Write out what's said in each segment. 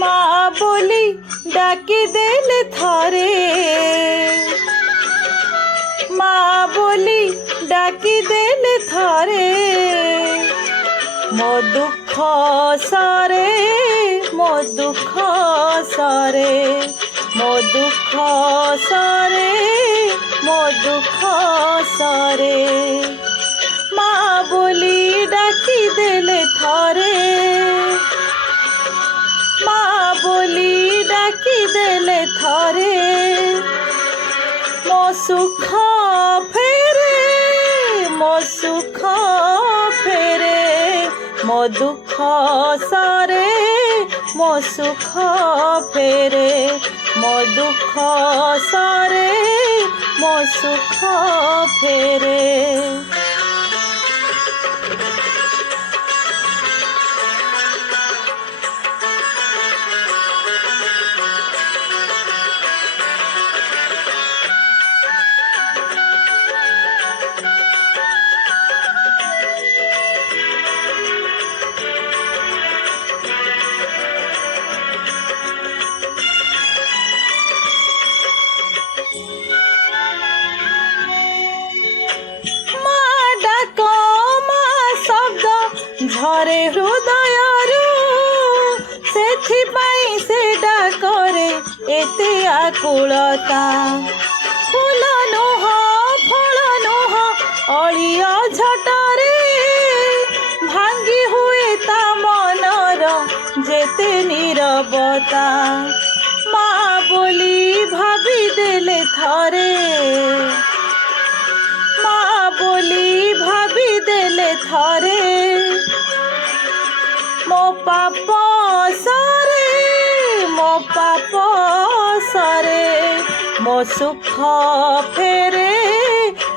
माँ बोली डाकी देले थारे, माँ बोली डाकी देले थारे। मो दुख सारे, मो दुख सारे, मो दुख सारे, मो दुख सारे। माँ बोली डाकी देले थारे, माँ बोली डाकी देले थारे। मो सुख फेरे, मो सुख फेरे, मो दुख सारे, मो सुख फेरे, मो दुख सारे, मो सुख फेरे। झरे हृदयरू सेथिपाई से डाकरे एते आकुलता। फूल नुह फल नुह अलिया झटरे भांगी हुए ता मनर जेते नीरवता। माँ बोली भाभी देले थारे, माँ बोली भाभी देले थारे। मो पाप सारे, मो पाप सारे, मो सुख फेरे,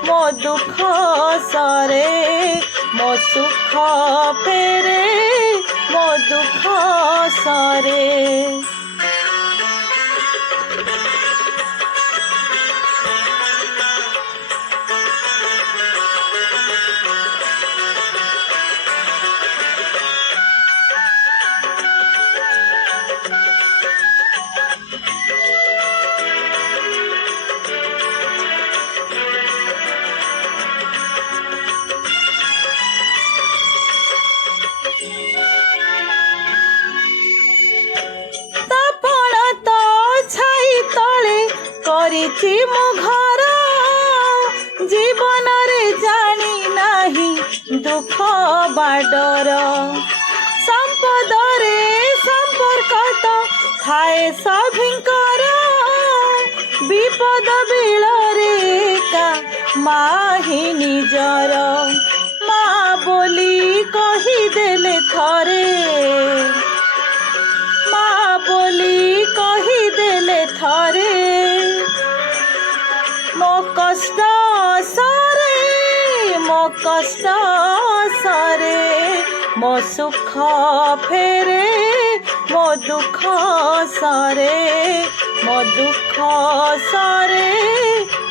मो दुख सारे, मो सुख फेरे, मो दुख सारे। କରିଛି ମୁଁ ଘର ଜୀବନରେ ଜାଣି ନାହିଁ ଦୁଃଖ ବାଡର। ସମ୍ପଦରେ ସମ୍ପର୍କ ତ ଥାଏ ସଭିଙ୍କର, ବିପଦ ବିଳରେ ଏକା ମାଆ ହିଁ ନିଜର। ମାଆ ବୋଲି କହିଦେଲେ ଥରେ, ମାଆ ବୋଲି କହିଦେଲେ ଥରେ। मो कष्ट सारे, मो कष्ट सारे, मो सुख फेरे, मो दुख सारे, मो दुख सारे,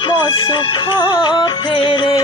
मो सुख फेरे।